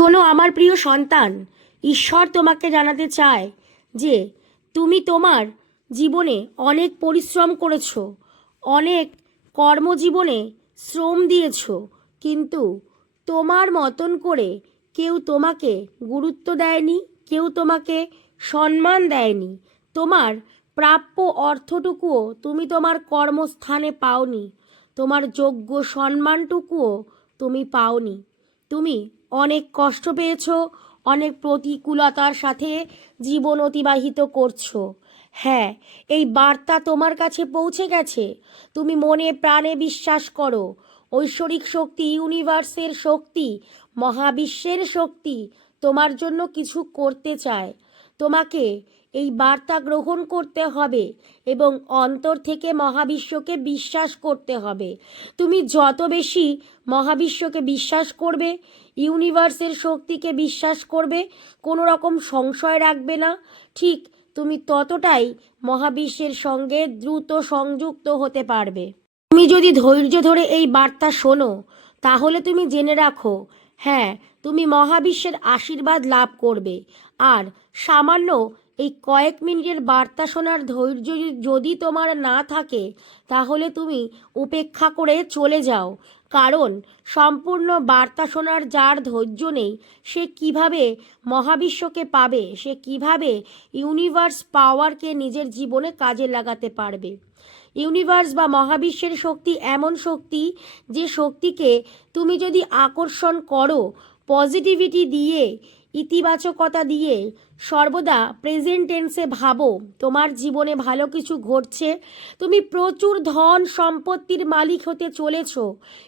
শোনো আমার প্রিয় সন্তান, ঈশ্বর তোমাকে জানাতে চায় যে তুমি তোমার জীবনে অনেক পরিশ্রম করেছ, অনেক কর্মজীবনে শ্রম দিয়েছ, কিন্তু তোমার মতন করে কেউ তোমাকে গুরুত্ব দেয়নি, কেউ তোমাকে সম্মান দেয়নি। তোমার প্রাপ্য অর্থটুকুও তুমি তোমার কর্মস্থানে পাওনি, তোমার যোগ্য সম্মানটুকুও তুমি পাওনি। তুমি অনেক কষ্ট পেয়েছ, অনেক প্রতিকূলতার সাথে জীবন অতিবাহিত করছ। হ্যাঁ এই বার্তা তোমার কাছে পৌঁছে গেছে। তুমি মনে প্রাণে বিশ্বাস করো, ঐশ্বরিক শক্তি ইউনিভার্সের শক্তি, মহাবিশ্বের শক্তি তোমার জন্য কিছু করতে চায়। তোমাকে এই বার্তা গ্রহণ করতে হবে এবং অন্তর থেকে মহাবিশ্বকে বিশ্বাস করতে হবে। তুমি যত বেশি মহাবিশ্বকে বিশ্বাস করবে, ইউনিভার্সের শক্তিকে বিশ্বাস করবে কোনো রকম সংশয় রাখবে না, ঠিক তুমি ততটাই মহাবিশ্বের সঙ্গে দ্রুত সংযুক্ত হতে পারবে। তুমি যদি ধৈর্য ধরে এই বার্তা শোনো, তাহলে তুমি জেনে রাখো হ্যাঁ তুমি মহাবিশ্বের আশীর্বাদ লাভ করবে। আর সামান্য এই কয়েক মিনিটের বার্তা শোনার ধৈর্য যদি তোমার না থাকে, তাহলে তুমি উপেক্ষা করে চলে যাও। কারণ, সম্পূর্ণ বার্তা শোনার যার ধৈর্য নেই, সে কীভাবে মহাবিশ্বকে পাবে, সে কীভাবে ইউনিভার্স পাওয়ারকে নিজের জীবনে কাজে লাগাতে পারবে। ইউনিভার্স বা মহাবিশ্বের শক্তি এমন শক্তি যে শক্তিকে তুমি যদি আকর্ষণ করো, পজিটিভিটি দিয়ে ইতিবাচকতা দিয়ে সর্বদা প্রেজেন্ট টেন্সে ভাবো, তোমার জীবনে ভালো কিছু ঘটছে, তুমি প্রচুর ধন সম্পত্তির মালিক হতে চলেছ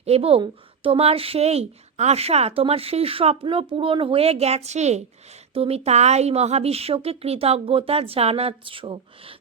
এবং তোমার সেই আশা, তোমার সেই স্বপ্ন পূরণ হয়ে গেছে। তুমি তাই মহাবিশ্বকে কৃতজ্ঞতা জানাচ্ছ।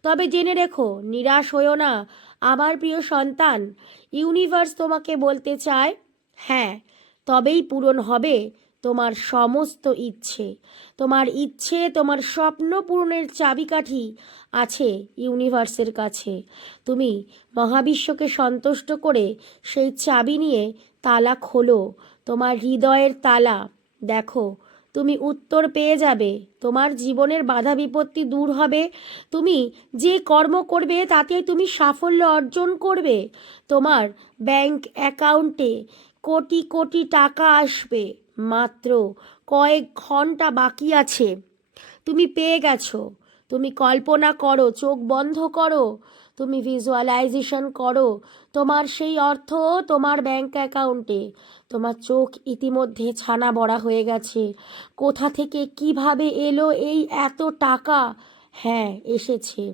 তবে জেনে রেখো, নিরাশ হয়েও না। আমার প্রিয় সন্তান ইউনিভার্স তোমাকে বলতে চায় হ্যাঁ তবেই পূরণ হবে। তোমার সমস্ত ইচ্ছে। তোমার ইচ্ছে, তোমার স্বপ্ন পূরণের চাবিকাঠি আছে ইউনিভার্সের কাছে। তুমি মহাবিশ্বকে সন্তুষ্ট করে সেই চাবি নিয়ে তালা খোলো, তোমার হৃদয়ের তালা। দেখো, তুমি উত্তর পেয়ে যাবে, তোমার জীবনের বাধা বিপত্তি দূর হবে। তুমি যে কর্ম করবে, তাতে তুমি সাফল্য অর্জন করবে। তোমার ব্যাংক অ্যাকাউন্টে কোটি কোটি টাকা আসবে। মাত্র কয়েক ঘণ্টা বাকি আছে। তুমি পেয়ে গেছো। তুমি কল্পনা করো, চোখ বন্ধ করো। তুমি ভিজুয়ালাইজেশন করো। তোমার সেই অর্থ তোমার ব্যাংক অ্যাকাউন্টে তোমার চোখ ইতিমধ্যে ছানা বড়া হয়ে গেছে। কোথা থেকে কীভাবে এলো এই এত টাকা? হ্যাঁ এসেছে।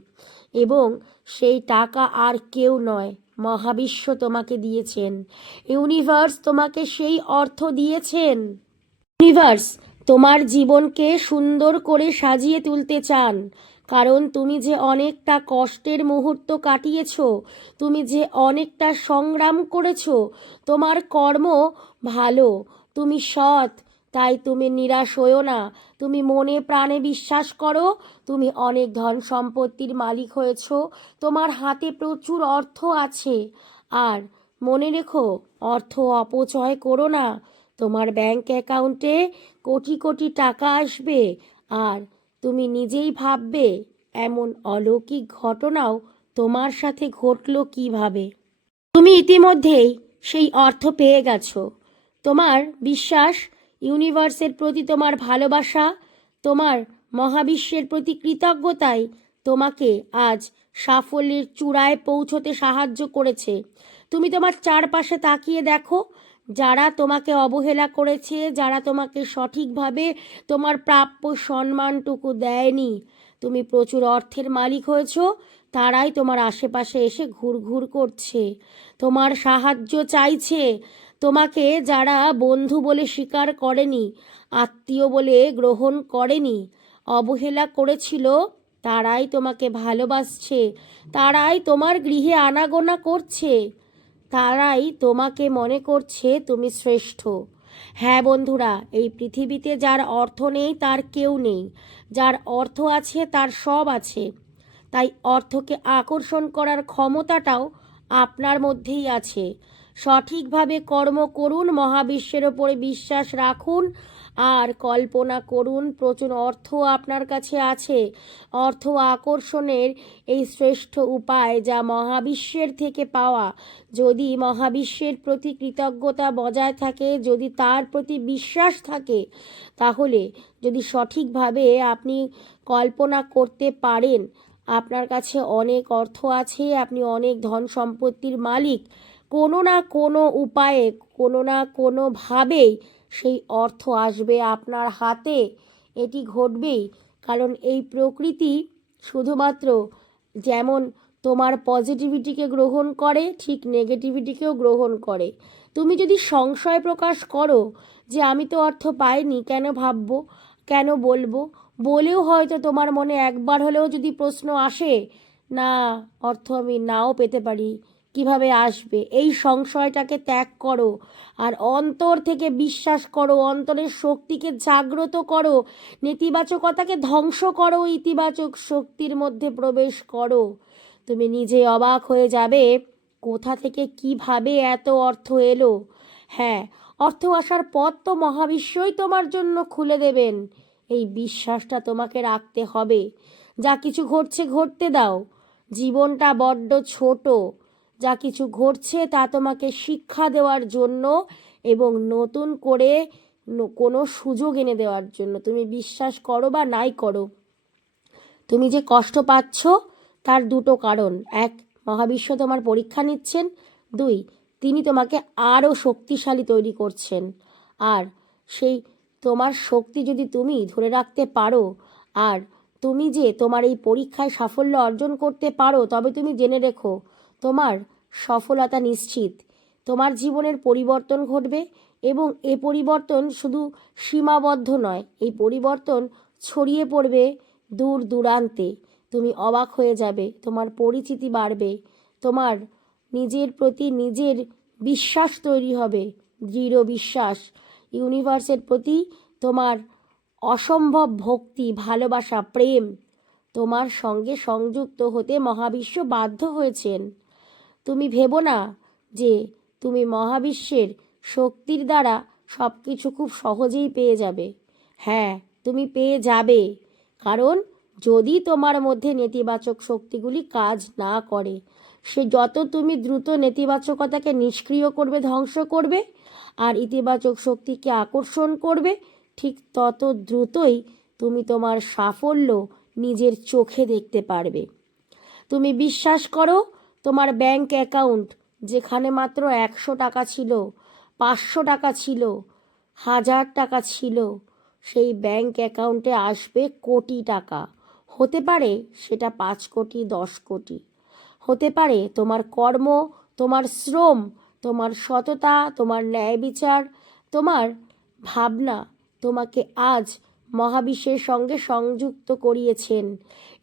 এবং সেই টাকা আর কেউ নয়। মহাবিশ্ব তোমাকে দিয়েছেন। ইউনিভার্স তোমাকে সেই অর্থ দিয়েছেন। ইউনিভার্স, তোমার জীবনকে সুন্দর করে সাজিয়ে তুলতে চান। কারণ তুমি যে অনেকটা কষ্টের মুহূর্ত কাটিয়েছ, তুমি যে অনেকটা সংগ্রাম করেছ, তোমার কর্ম ভালো, তুমি সৎ তাই তুমি নিরাশ হয়েও না। তুমি মনে প্রাণে বিশ্বাস করো, তুমি অনেক ধন সম্পত্তির মালিক হয়েছো, তোমার হাতে প্রচুর অর্থ আছে। আর মনে রেখো, অর্থ অপচয় করো না। তোমার ব্যাংক অ্যাকাউন্টে কোটি কোটি টাকা আসবে, আর তুমি নিজেই ভাববে, এমন অলৌকিক ঘটনাও তোমার সাথে ঘটলো কীভাবে? তুমি ইতিমধ্যেই সেই অর্থ পেয়ে গেছো। তোমার বিশ্বাস ইউনিভার্সের প্রতি তোমার ভালোবাসা, তোমার মহাবিশ্বের প্রতি কৃতজ্ঞতাই তোমাকে আজ সাফল্যের চূড়ায় পৌঁছতে সাহায্য করেছে। তুমি তোমার চারপাশে তাকিয়ে দেখো, যারা তোমাকে অবহেলা করেছে, যারা তোমাকে সঠিকভাবে তোমার প্রাপ্য সম্মানটুকু দেয়নি। তুমি প্রচুর অর্থের মালিক হয়েছো, তারাই তোমার আশেপাশে এসে ঘুরঘুর করছে। তোমার সাহায্য চাইছে। তোমাকে যারা বন্ধু বলে স্বীকার করেনি, আত্মীয় বলে গ্রহণ করেনি, অবহেলা করেছিল, তারাই তোমাকে ভালোবাসছে, তারাই তোমার গৃহে আনাগোনা করছে, তারাই তোমাকে মনে করছে তুমি শ্রেষ্ঠ। হ্যাঁ বন্ধুরা, এই পৃথিবীতে যার অর্থ নেই তার কেউ নেই। যার অর্থ আছে তার সব আছে। তাই অর্থকে আকর্ষণ করার ক্ষমতাটাও আপনার মধ্যেই আছে। সঠিকভাবে কর্ম করুন, মহাবিশ্বের ওপরে বিশ্বাস রাখুন আর কল্পনা করুন, প্রচুর অর্থ আপনার কাছে আছে। অর্থ আকর্ষণের এই শ্রেষ্ঠ উপায় যা মহাবিশ্বের থেকে পাওয়া। যদি মহাবিশ্বের প্রতি কৃতজ্ঞতা বজায় থাকে, যদি তার প্রতি বিশ্বাস থাকে, তাহলে যদি সঠিকভাবে আপনি কল্পনা করতে পারেন, আপনার কাছে অনেক অর্থ আছে, আপনি অনেক ধন সম্পত্তির মালিক কোনো না কোনো উপায়ে, কোনো না কোনোভাবেই সেই অর্থ আসবে আপনার হাতে। এটি ঘটবেই, কারণ এই প্রকৃতি শুধুমাত্র যেমন তোমার পজিটিভিটিকে গ্রহণ করে, ঠিক নেগেটিভিটিকেও গ্রহণ করে। তুমি যদি সংশয় প্রকাশ করো যে আমি তো অর্থ পাইনি, কেন ভাববো, কেন বলব? বলেও হয়তো তোমার মনে একবার হলেও যদি প্রশ্ন আসে, না, অর্থ আমি নাও পেতে পারি। কীভাবে আসবে? এই সংশয়টাকে ত্যাগ করো। আর অন্তর থেকে বিশ্বাস করো। অন্তরের শক্তিকে জাগ্রত করো। নেতিবাচকতাকে ধ্বংস করো। ইতিবাচক শক্তির মধ্যে প্রবেশ করো। তুমি নিজে অবাক হয়ে যাবে, কোথা থেকে কীভাবে এত অর্থ এলো? হ্যাঁ অর্থ আসার পথ তো মহাবিশ্বই তোমার জন্য খুলে দেবেন। এই বিশ্বাসটা তোমাকে রাখতে হবে। যা কিছু ঘটছে, ঘটতে দাও। জীবনটা বড্ড ছোট। যা কিছু ঘটছে তা তোমাকে শিক্ষা দেওয়ার জন্য এবং নতুন করে কোনো সুযোগ এনে দেওয়ার জন্য। তুমি বিশ্বাস করো বা নাই করো, তুমি যে কষ্ট পাচ্ছ তার দুটো কারণ। এক, মহাবিশ্ব তোমার পরীক্ষা নিচ্ছেন। দুই, তিনি তোমাকে আরও শক্তিশালী তৈরি করছেন। আর, সেই তোমার শক্তি যদি তুমি ধরে রাখতে পারো, আর তুমি যে তোমার এই পরীক্ষায় সাফল্য অর্জন করতে পারো, তবে তুমি জেনে রেখো তোমার সফলতা নিশ্চিত। তোমার জীবনের পরিবর্তন ঘটবে এবং এ পরিবর্তন শুধু সীমাবদ্ধ নয়, এই পরিবর্তন ছড়িয়ে পড়বে দূর দূরান্তে। তুমি অবাক হয়ে যাবে, তোমার পরিচিতি বাড়বে, তোমার নিজের প্রতি নিজের বিশ্বাস তৈরি হবে, দৃঢ় বিশ্বাস। ইউনিভার্সের প্রতি তোমার অসম্ভব ভক্তি, ভালোবাসা, প্রেম তোমার সঙ্গে সংযুক্ত হতে মহাবিশ্ব বাধ্য হয়েছেন। তুমি ভেবো না যে তুমি মহাবিশ্বের শক্তির দ্বারা সব কিছু খুব সহজেই পেয়ে যাবে। হ্যাঁ তুমি পেয়ে যাবে। কারণ যদি তোমার মধ্যে নেতিবাচক শক্তিগুলি কাজ না করে, সে যত তুমি দ্রুত নেতিবাচকতাকে নিষ্ক্রিয় করবে, ধ্বংস করবে, আর ইতিবাচক শক্তিকে আকর্ষণ করবে, ঠিক তত দ্রুতই তুমি তোমার সাফল্য নিজের চোখে দেখতে পারবে। তুমি বিশ্বাস করো তোমার ব্যাংক অ্যাকাউন্ট যেখানে মাত্র একশো টাকা ছিল, পাঁচশো টাকা ছিল, হাজার টাকা ছিল, সেই ব্যাংক অ্যাকাউন্টে আসবে কোটি টাকা। হতে পারে সেটা পাঁচ কোটি, দশ কোটি। হতে পারে তোমার কর্ম, তোমার শ্রম, তোমার সততা, তোমার ন্যায় বিচার, তোমার ভাবনা তোমাকে আজ মহাবিশ্বের সঙ্গে সংযুক্ত করিয়েছেন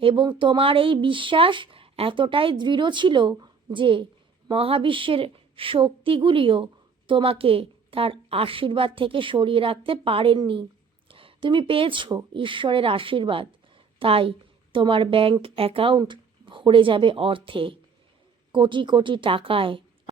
এবং তোমার এই বিশ্বাস এতটাই দৃঢ় ছিল যে মহাবিশ্বের শক্তিগুলিও তোমাকে তার আশীর্বাদ থেকে সরিয়ে রাখতে পারেননি। তুমি পেয়েছ ঈশ্বরের আশীর্বাদ। তাই তোমার ব্যাংক অ্যাকাউন্ট ভরে যাবে অর্থে। কোটি কোটি টাকায়